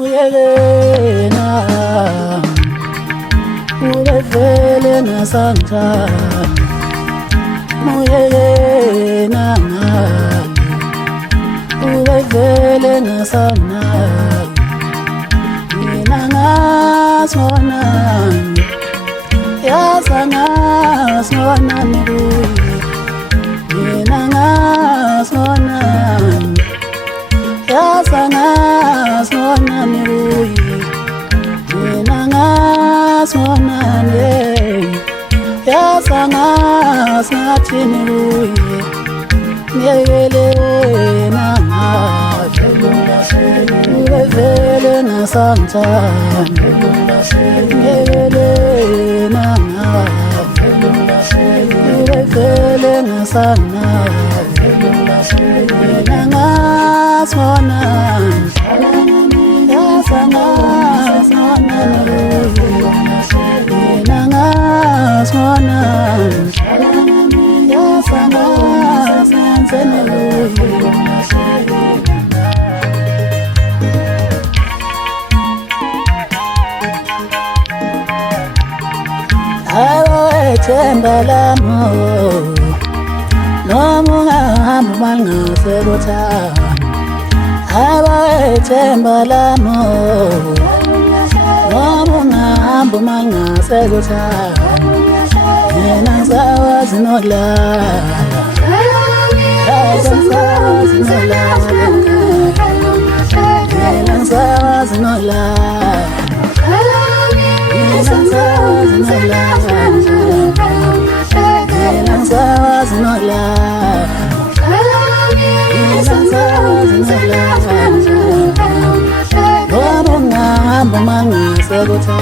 uyelena ulevele nasanta uyelena ulevele nasana mina ngasona yazana sona mina ngasona yazana sona mina ngasona yazana sathini niyelena ulevele nasanta niyelena ulevele nasana mina ngasona yazana sona mina ngasona yazana senzeni themba lamo noma ungahamba mangasekutha themba lamo noma ungahamba mangasekutha mina ngisawazi nokulala ngisawazi nokulala mina ngisawazi nokulala ngisawazi nokulala ngisawazi nokulala ngisawazi nokulala ngoba ungahamba mangasekutha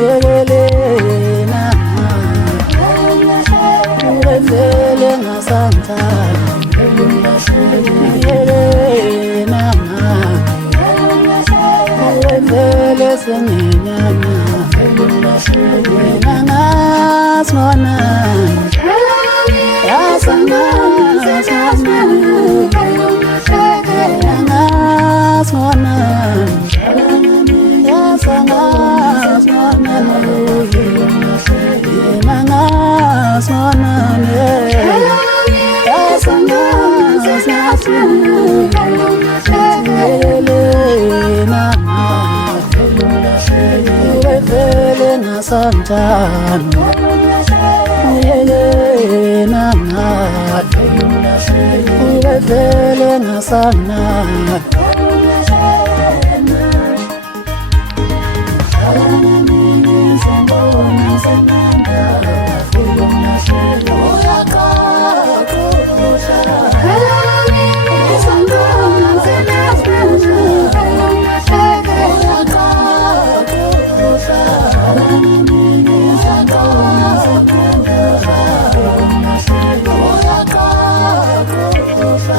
Yelena ulevele nasanta yelena ulevele senyenyana mina ngasona yazana yazana mina ngasona yazana Santan uyelena ulevele nasana